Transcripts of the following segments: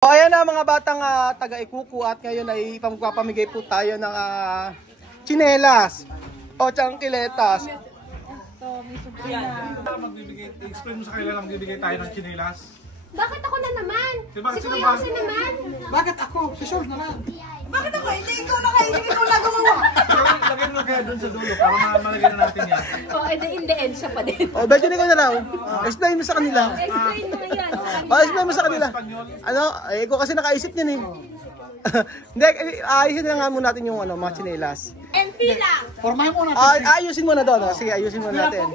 So ayan na mga batang taga-Ikuku at ngayon ay pamigay po tayo ng tsinelas o tsangkiletas. Explain mo sa kanila na magbibigay tayo ng tsinelas. Bakit ako na naman? Diba, Si Kuya Jose naman? Bakit ako? Si Sol na lang. Bakit ako? Hindi ikaw nakaisip, ikaw na gumawa. Lagyan mo kaya doon sa dulo para malagyan na natin yan. Oh, in the end, siya pa din. O, bedyo ko na lang. Explain mo sa kanila. Explain mo yan. Explain mo sa kanila. Ano? Eh, ko kasi nakaisip niyan eh. Hindi, ayusin na nga muna natin yung mga tsinelas. And pila! Formahin mo natin. Ayusin mo na doon. Sige, ayusin mo natin.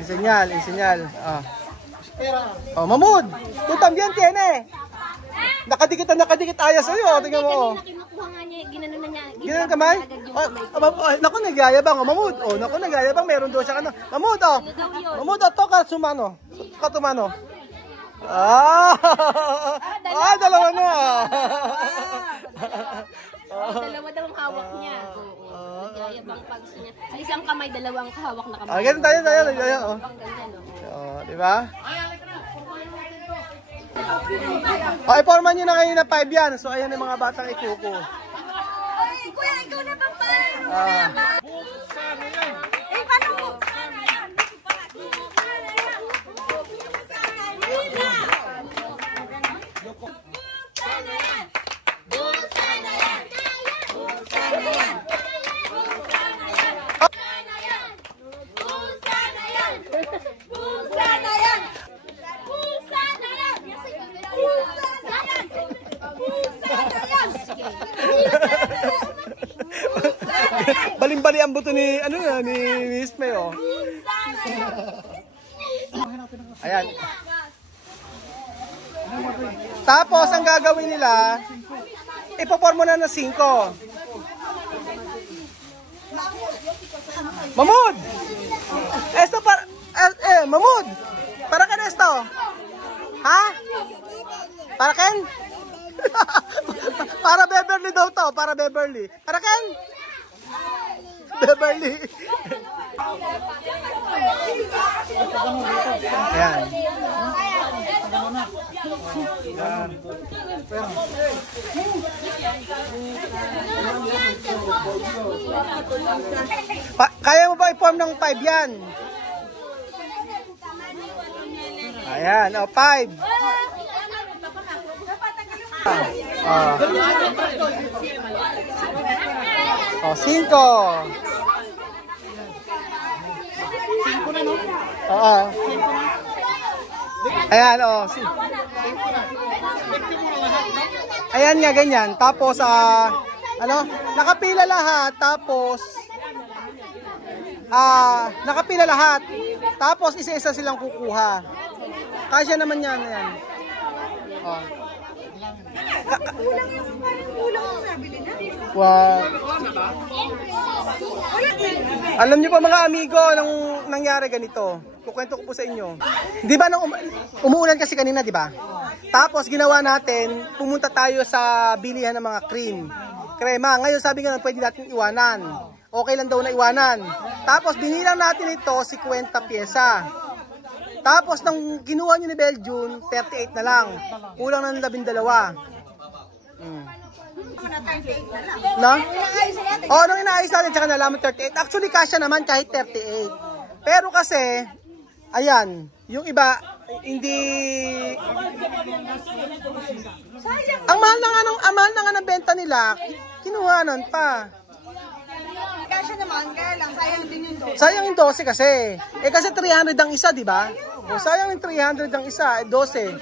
Insenyal. Oh, Mamud! Tu también tiene! Nakadikit ayas sa'yo. Tingnan mo. Kanina kinukuha nga niya, ginano na niya. Ganun kamay? Naku, nagyayabang. Mamud. Oh, naku, nagyayabang. Meron doon siya. Mamud, oh. Mamud, to katsumano. Katumano. Dalawa na. Dalawa daw ang hawak niya. Nagyayabang pag gusto niya. Sa isang kamay, dalawang hawak na kamay. Ganun tayo. Ganyan, Di ba? I-forman nyo na kayo na 5 yan. So, ayan yung mga batang Ikuku. Ay, kuya, ikaw na bang pa? Eh, paano mo? Balimbali ang buto ni Isme, oh. Ayan. Tapos ang gagawin nila, ipo-form mo na ng 5. Mamud! Esto para Mamud! Para kan esto? Ha? Para kan? Para Beverly daw to, para Beverly. Para kan? Beverly. Ayan. Kaya mo ba i-form ng 5 yan? Ayan, 5. Oh, 5. Oo. Ayan, oh. Ayan nga, ganyan. Tapos, nakapila lahat. Tapos, nakapila lahat. Tapos, isa-isa silang kukuha. Kasya naman yan. Ayan. Oh. Kulang yung nabili na. Wow. Alam niyo pa mga amigo, anong nangyari ganito? Kukwento ko po sa inyo. Di ba nung umuulan kasi kanina, di ba? Tapos ginawa natin, pumunta tayo sa bilihan ng mga krema. Ngayon sabi nga pwede natin iwanan. Okay lang daw na iwanan. Tapos binilang natin ito 50 pyesa. Tapos nang kinuha nyo ni Belgium, 38 na lang. Kulang ng 12. No? Nung inaayos natin, tsaka nalaman 38. Actually, kasya naman kahit 38. Pero kasi, ayan, yung iba, hindi... Ang mahal na nga ng benta nila, kinuha nun pa. Kasya naman, kaya lang, sayang din yung 12. Sayang yung 12 kasi. Kasi 300 ang isa, di ba? O, sayang yung 300 ang isa, 12.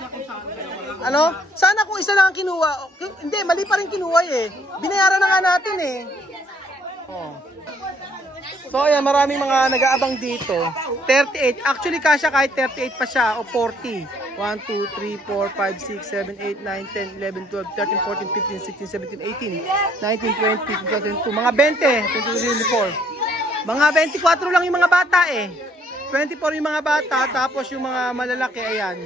Ano? Sana kung isa lang ang kinuha. Hindi, mali pa rin kinuha eh. Binayaran na nga natin eh. Oh. So ayan, maraming mga nag-aabang dito. 38. Actually, kasya kahit 38 pa siya o 40. 1, 2, 3, 4, 5, 6, 7, 8, 9, 10, 11, 12, 13, 14, 15, 16, 17, 18, 19, 20, 22. Mga 20, 23, 24. Mga 24 lang yung mga bata eh. 24 yung mga bata, tapos yung mga malalaki, ayan.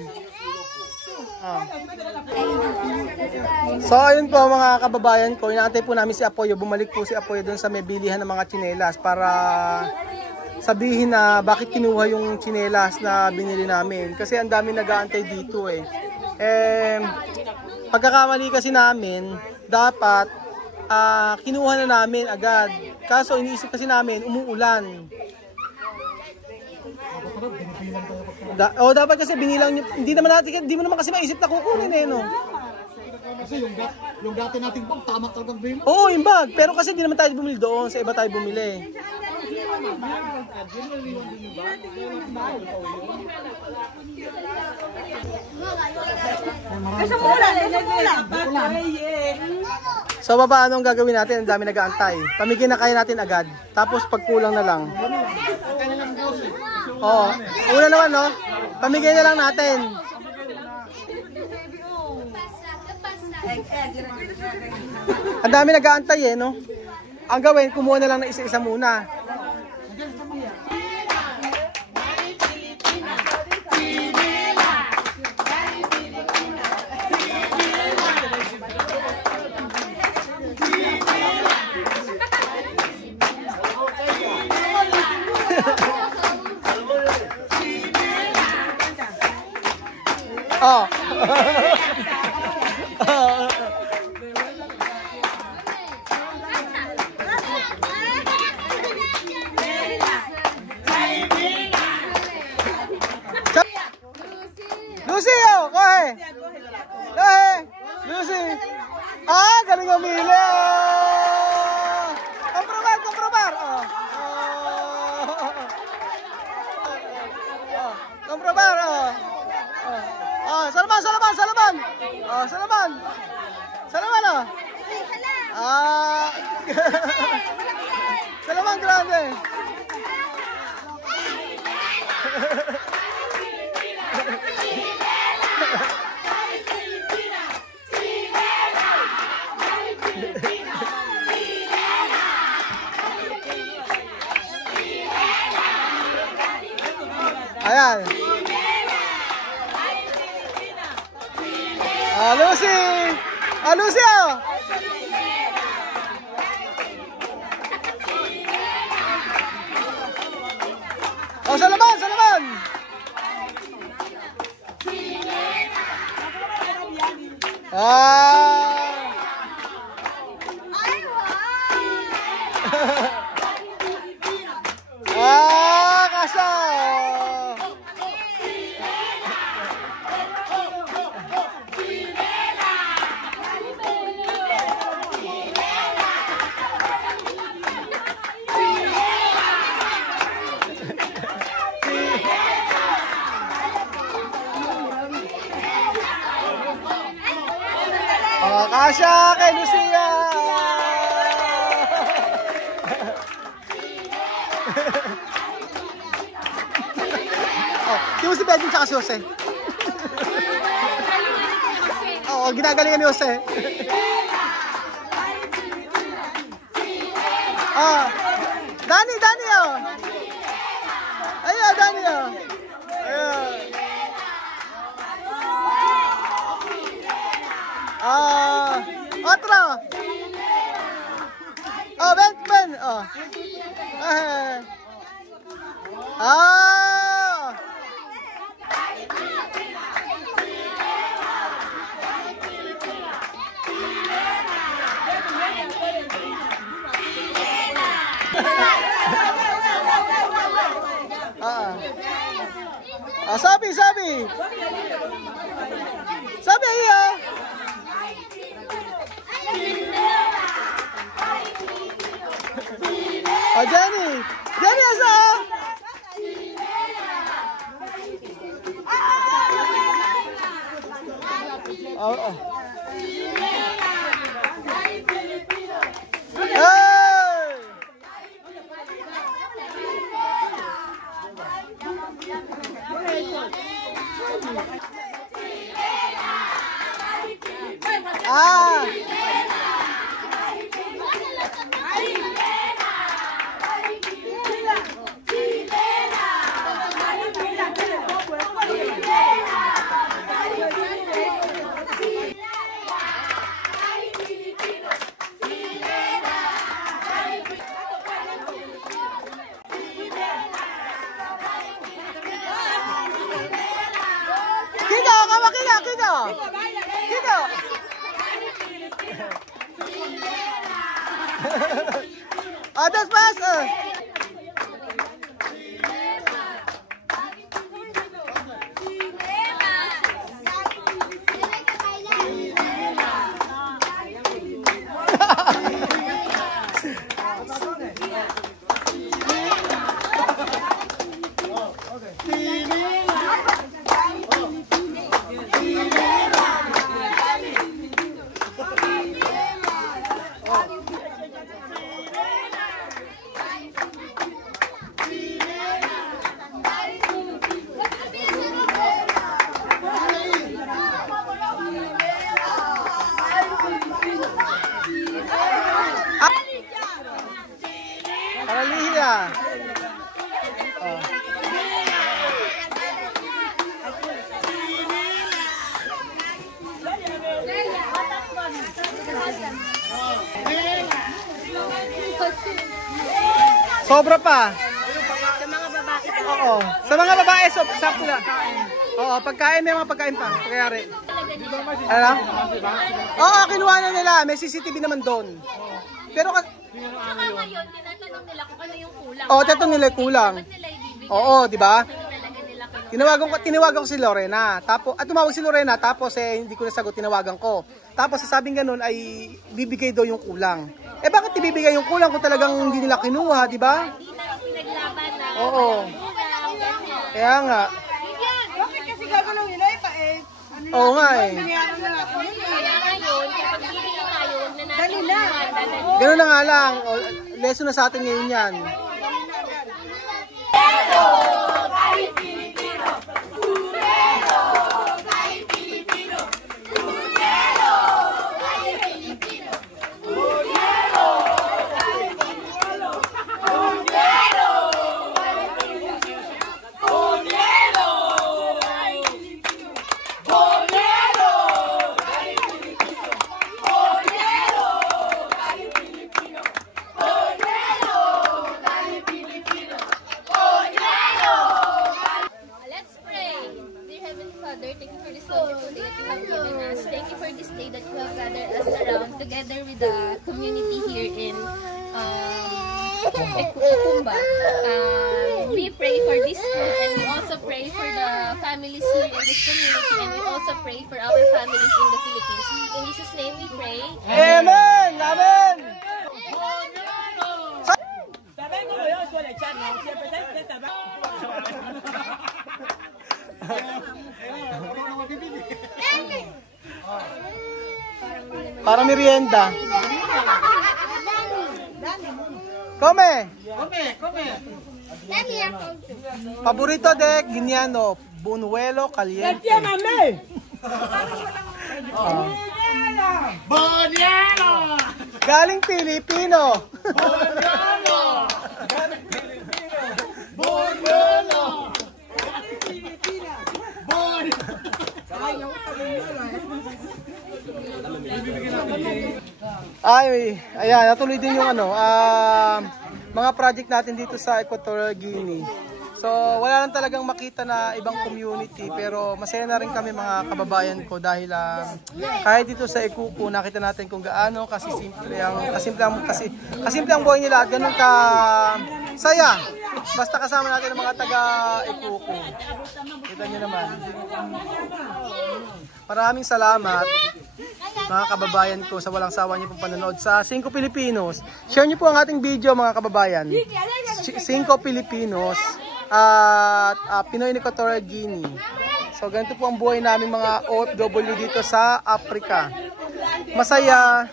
So ayun po mga kababayan ko, inaantay po namin si Apoyo. Bumalik po si Apoyo doon sa may bilihan ng mga tsinelas para sabihin na bakit kinuha yung tsinelas na binili namin. Kasi ang dami nag-aantay dito eh. Pagkakamali kasi namin, dapat kinuha na namin agad. Kaso iniisip kasi namin, umuulan. Dapat kasi binilang nyo, hindi mo naman kasi maisip na kukunin eh, no? Kasi yung dati nating bag, tama talagang bilang. Oo, yung bag. Pero kasi hindi naman tayo bumili doon, sa iba tayo bumili. So baba, anong gagawin natin? Ang dami nag-aantay. Pamigyan na kaya natin agad. Tapos pagkulang na lang. Oo. Una naman, no? Pamigay na lang natin. Ang dami nag-aantay eh, no? Ang gawin, kumuha na lang na isa-isa muna. Oh. Lucy, oh, go ahead. Go ahead. Lucy. Ah, galing umili. Oh. Komprobar, komprobar. Oh. Oh. Komprobar, oh. Oh, salaman, salaman, salaman. Oh, salaman. Salaman, oh. Ah. Salaman grande. Ayan. Ah, Lucy! Ah, Lucy, oh! Oh, salaman, salaman! Ah! Ah, kasya! Oh, kasya kay Lucia! Oh, di mo si Pedro tsaka si Jose. Oo, ginagalingan ni Jose. Oh, Dani, Dani, oh. Ayun, Dani, oh. Ayun. Otro. Oh, Ben, Ben. Oh. Ah. Ah, sabi, sabi. Sabi, iya. Oh, Jenny. Jenny, asa? Oh, oh. Hey! Ah! Kika, kama kika, kika. That's fast. Paralihiya. Sobra pa. Sa mga babae. Oo. Sa mga babae, sakto na. Oo, pagkain, may mga pagkain pa. Pagkayari. Ano? Oo, kinuha na nila. May CCTV naman doon. Pero Saka ngayon, tinatanong nila kung ano yung kulang. oo, tato nila kulang. Ba't nila ibibigay? Oo, di ba? Talaga nila kinuha. Tinawagan ko si Lorena. Tapos tumawag si Lorena tapos hindi ko nasagot, tinawagan ko. Tapos sabing ganun ay bibigay daw yung kulang. Eh bakit ibibigay yung kulang kung talagang hindi nila kinuha, di ba? Hindi na pinaglaban na. Oo. Kulang, ganyan. Kaya nga. Bakit kasi gagalaw nila pa eh? Oo nga eh. Nangyari na ako yun. Kaya ngayon, kapag bibili tayo, huwag na natin iwan. Dadali. Ganun na nga lang. O, lesson na sa atin ngayon yan. Let's pray. Dear Heavenly Father, thank you for this wonderful day that you have given us. Thank you for this day that you have gathered us around together with the community here in Kumba. We pray for this food and we also pray for the families here in this community and we also pray for our families in the Philippines. In Jesus' name we pray. Amen! Amen! Para merienda. Come! Paborito de Guineano, buñuelo caliente. Boniano! Galing Pilipino. Boniano! Ay, ayan, natuloy din yung mga project natin dito sa Equatorial Guinea. So, wala lang talagang makita na ibang community, pero masaya na rin kami mga kababayan ko dahil kahit dito sa Ikuku, nakita natin kung gaano kasimple ang buhay nila at ganun ka saya. Basta kasama natin ang mga taga Ikuku. Kita nyo naman. Maraming salamat mga kababayan ko sa walang sawa niyo pong panonood sa 5 Pilipinos. Share niyo po ang ating video mga kababayan. 5 Pilipinos at Pinoy in Equatorial Guinea. So ganito po ang buhay namin mga OFW dito sa Africa. Masaya,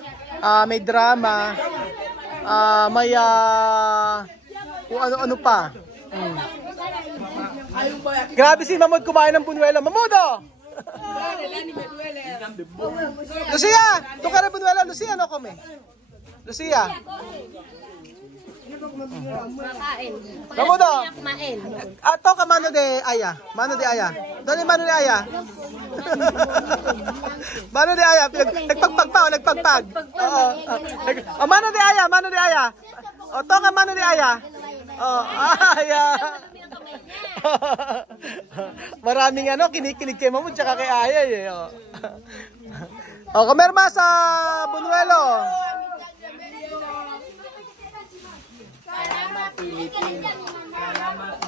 may drama, may kung ano-ano pa. Grabe si Mamod kumain ng buñuelo. Mamudo! Lucia! Tuka na buñuelo. Lucia, no come? Lucia! Makain. Mamudo! Kumain. Ato ka mano de aya. Mano de aya. Doon yung mano de aya. Mano de aya. Nagpagpag pa o nagpagpag. Oo. Mano de aya. Mano de aya. O to ka mano de aya. Oh, aya. Maraming kinikilig kay Mamud tsaka kay Aya eh. O, kamerma sa buñuelo. Philippines. Salamat